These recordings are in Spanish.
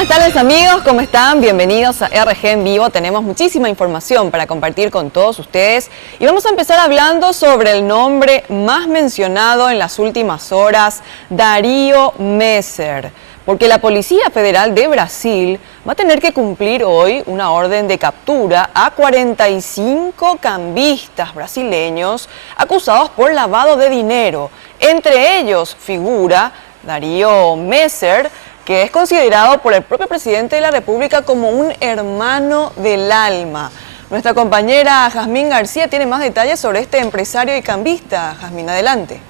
Buenas tardes amigos, ¿cómo están? Bienvenidos a RG en Vivo. Tenemos muchísima información para compartir con todos ustedes y vamos a empezar hablando sobre el nombre más mencionado en las últimas horas, Darío Messer. Porque la Policía Federal de Brasil va a tener que cumplir hoy una orden de captura a 45 cambistas brasileños acusados por lavado de dinero. Entre ellos figura Darío Messer, que es considerado por el propio presidente de la República como un hermano del alma. Nuestra compañera Jazmín García tiene más detalles sobre este empresario y cambista. Jazmín, adelante.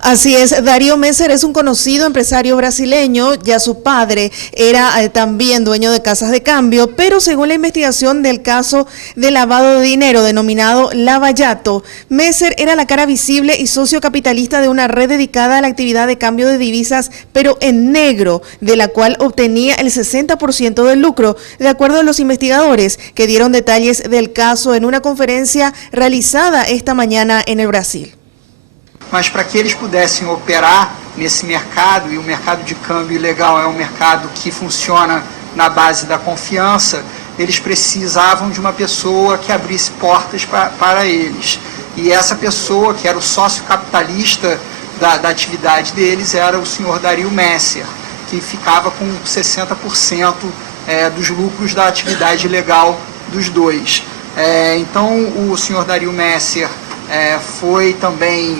Así es, Darío Messer es un conocido empresario brasileño, ya su padre era también dueño de casas de cambio, pero según la investigación del caso de lavado de dinero denominado Lava Jato, Messer era la cara visible y socio capitalista de una red dedicada a la actividad de cambio de divisas, pero en negro, de la cual obtenía el 60% del lucro, de acuerdo a los investigadores que dieron detalles del caso en una conferencia realizada esta mañana en el Brasil. Mas para que eles pudessem operar nesse mercado, e o mercado de câmbio ilegal é um mercado que funciona na base da confiança, eles precisavam de uma pessoa que abrisse portas para eles. E essa pessoa, que era o sócio capitalista da atividade deles, era o senhor Darío Messer, que ficava com 60% dos lucros da atividade ilegal dos dois. Então o senhor Darío Messer foi também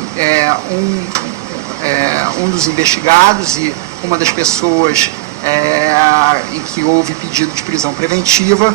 um dos investigados e uma das pessoas em que houve pedido de prisão preventiva.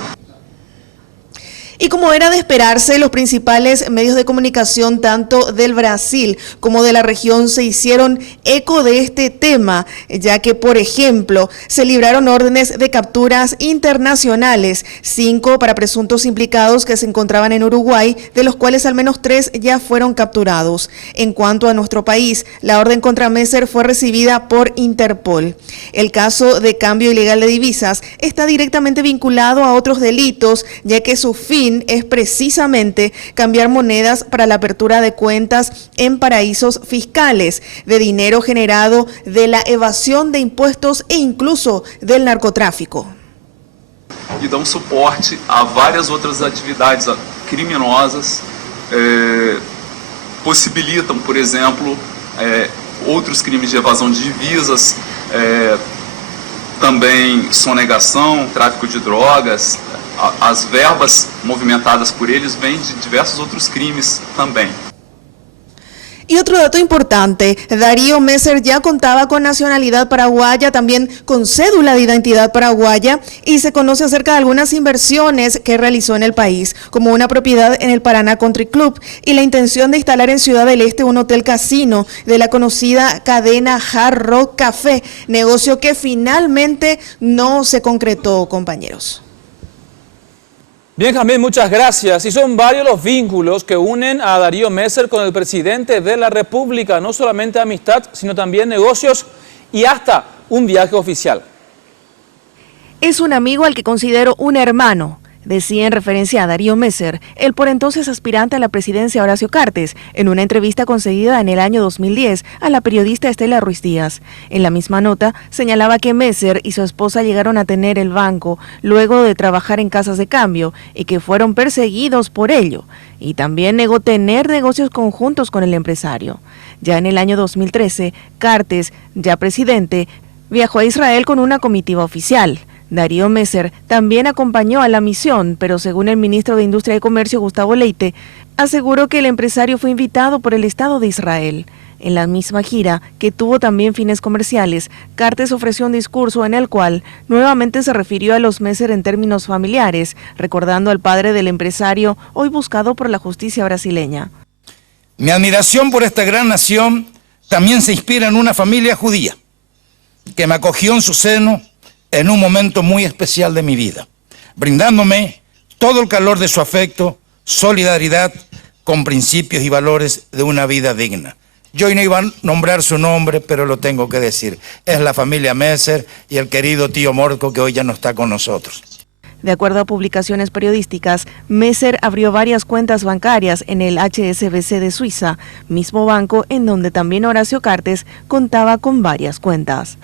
Y como era de esperarse, los principales medios de comunicación tanto del Brasil como de la región se hicieron eco de este tema, ya que, por ejemplo, se libraron órdenes de capturas internacionales, 5 para presuntos implicados que se encontraban en Uruguay, de los cuales al menos 3 ya fueron capturados. En cuanto a nuestro país, la orden contra Messer fue recibida por Interpol. El caso de cambio ilegal de divisas está directamente vinculado a otros delitos, ya que su fin es precisamente cambiar monedas para la apertura de cuentas en paraísos fiscales, de dinero generado de la evasión de impuestos e incluso del narcotráfico. E dão suporte a várias outras atividades criminosas, possibilitam, por exemplo, outros crimes de evasão de divisas, também sonegação, tráfico de drogas. As verbas movimentadas por eles vêm de diversos outros crimes também. Y otro dato importante, Darío Messer ya contaba con nacionalidad paraguaya, también con cédula de identidad paraguaya, y se conoce acerca de algunas inversiones que realizó en el país, como una propiedad en el Paraná Country Club y la intención de instalar en Ciudad del Este un hotel casino de la conocida cadena Hard Rock Café, negocio que finalmente no se concretó, compañeros. Bien, Jazmín, muchas gracias. Y son varios los vínculos que unen a Darío Messer con el presidente de la República. No solamente amistad, sino también negocios y hasta un viaje oficial. Es un amigo al que considero un hermano, decía en referencia a Darío Messer, el por entonces aspirante a la presidencia Horacio Cartes, en una entrevista concedida en el año 2010 a la periodista Estela Ruiz Díaz. En la misma nota señalaba que Messer y su esposa llegaron a tener el banco luego de trabajar en casas de cambio y que fueron perseguidos por ello. Y también negó tener negocios conjuntos con el empresario. Ya en el año 2013, Cartes, ya presidente, viajó a Israel con una comitiva oficial. Darío Messer también acompañó a la misión, pero según el ministro de Industria y Comercio, Gustavo Leite, aseguró que el empresario fue invitado por el Estado de Israel. En la misma gira, que tuvo también fines comerciales, Cartes ofreció un discurso en el cual nuevamente se refirió a los Messer en términos familiares, recordando al padre del empresario, hoy buscado por la justicia brasileña. Mi admiración por esta gran nación también se inspira en una familia judía, que me acogió en su seno en un momento muy especial de mi vida, brindándome todo el calor de su afecto, solidaridad con principios y valores de una vida digna. Yo no iba a nombrar su nombre, pero lo tengo que decir. Es la familia Messer y el querido tío Morco, que hoy ya no está con nosotros. De acuerdo a publicaciones periodísticas, Messer abrió varias cuentas bancarias en el HSBC de Suiza, mismo banco en donde también Horacio Cartes contaba con varias cuentas.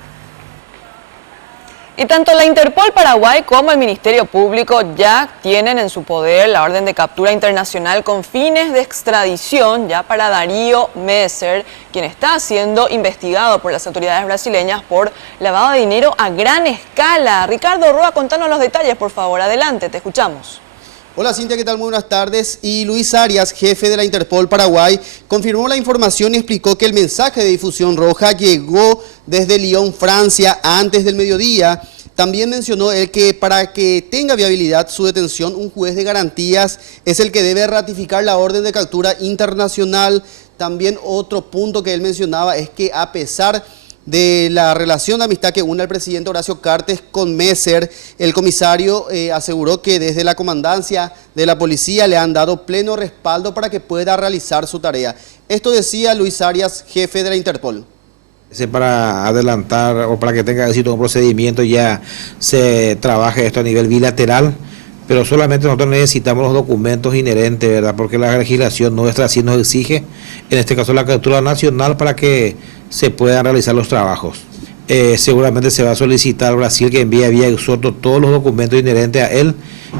Y tanto la Interpol Paraguay como el Ministerio Público ya tienen en su poder la orden de captura internacional con fines de extradición ya para Darío Messer, quien está siendo investigado por las autoridades brasileñas por lavado de dinero a gran escala. Ricardo Roa, contanos los detalles, por favor. Adelante, te escuchamos. Hola Cintia, ¿qué tal? Muy buenas tardes. Y Luis Arias, jefe de la Interpol Paraguay, confirmó la información y explicó que el mensaje de difusión roja llegó desde Lyon, Francia, antes del mediodía. También mencionó él que para que tenga viabilidad su detención, un juez de garantías es el que debe ratificar la orden de captura internacional. También otro punto que él mencionaba es que a pesar de la relación de amistad que une al presidente Horacio Cartes con Messer, el comisario aseguró que desde la comandancia de la policía le han dado pleno respaldo para que pueda realizar su tarea. Esto decía Luis Arias, jefe de la Interpol. Para adelantar o para que tenga éxito un procedimiento ya se trabaje esto a nivel bilateral, pero solamente nosotros necesitamos los documentos inherentes, ¿verdad? Porque la legislación nuestra sí nos exige, en este caso la captura nacional, para que se puedan realizar los trabajos. Seguramente se va a solicitar al Brasil que envíe vía exhorto todos los documentos inherentes a él,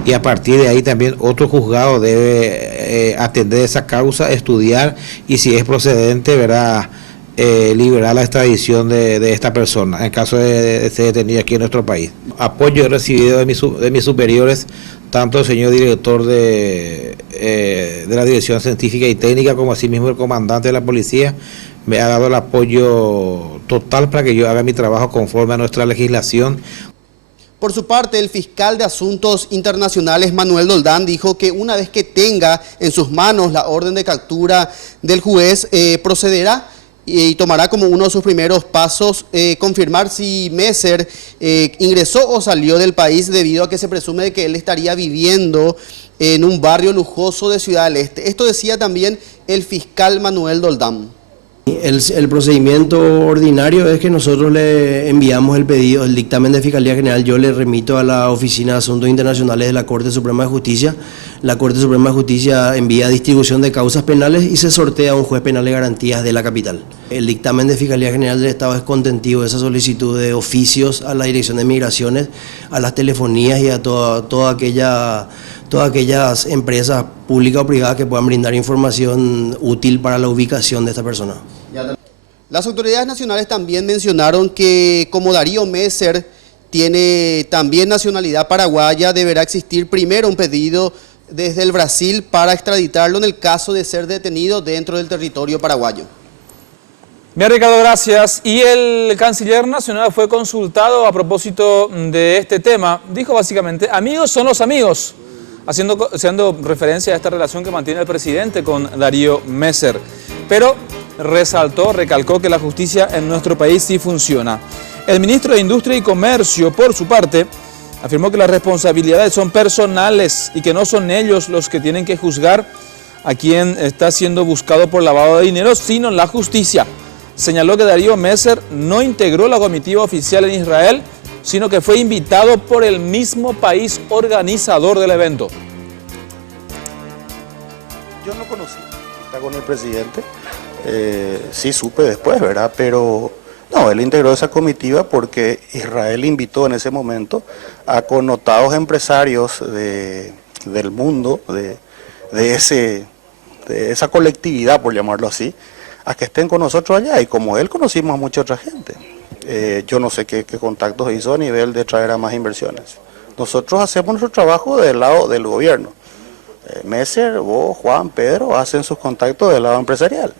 y a partir de ahí también otro juzgado debe atender esa causa, estudiar y si es procedente, ¿verdad?, liberar la extradición de esta persona en caso de ser detenido aquí en nuestro país. Apoyo he recibido de mis superiores, tanto el señor director de la Dirección Científica y Técnica como asimismo el comandante de la policía. Me ha dado el apoyo total para que yo haga mi trabajo conforme a nuestra legislación. Por su parte, el fiscal de Asuntos Internacionales, Manuel Doldán, dijo que una vez que tenga en sus manos la orden de captura del juez, procederá y tomará como uno de sus primeros pasos confirmar si Messer ingresó o salió del país, debido a que se presume de que él estaría viviendo en un barrio lujoso de Ciudad del Este. Esto decía también el fiscal Manuel Doldán. El procedimiento ordinario es que nosotros le enviamos el pedido, el dictamen de Fiscalía General, yo le remito a la Oficina de Asuntos Internacionales de la Corte Suprema de Justicia. La Corte Suprema de Justicia envía a distribución de causas penales y se sortea a un juez penal de garantías de la capital. El dictamen de Fiscalía General del Estado es contentivo de esa solicitud de oficios a la Dirección de Migraciones, a las telefonías y a todas aquellas empresas públicas o privadas que puedan brindar información útil para la ubicación de esta persona. Las autoridades nacionales también mencionaron que como Darío Messer tiene también nacionalidad paraguaya, deberá existir primero un pedido desde el Brasil para extraditarlo en el caso de ser detenido dentro del territorio paraguayo. Bien, Ricardo, gracias. Y el canciller nacional fue consultado a propósito de este tema. Dijo básicamente, amigos son los amigos, haciendo referencia a esta relación que mantiene el presidente con Darío Messer. Pero recalcó que la justicia en nuestro país sí funciona. El ministro de Industria y Comercio, por su parte, afirmó que las responsabilidades son personales y que no son ellos los que tienen que juzgar a quien está siendo buscado por lavado de dinero, sino la justicia. Señaló que Darío Messer no integró la comitiva oficial en Israel, sino que fue invitado por el mismo país organizador del evento. Yo no conocí, está con el presidente, sí supe después, ¿verdad? Pero no, él integró esa comitiva porque Israel invitó en ese momento a connotados empresarios del mundo, de esa colectividad, por llamarlo así, a que estén con nosotros allá. Y como él, conocimos a mucha otra gente. Yo no sé qué contactos hizo a nivel de traer a más inversiones. Nosotros hacemos nuestro trabajo del lado del gobierno. Messer, vos, Juan, Pedro hacen sus contactos del lado empresarial.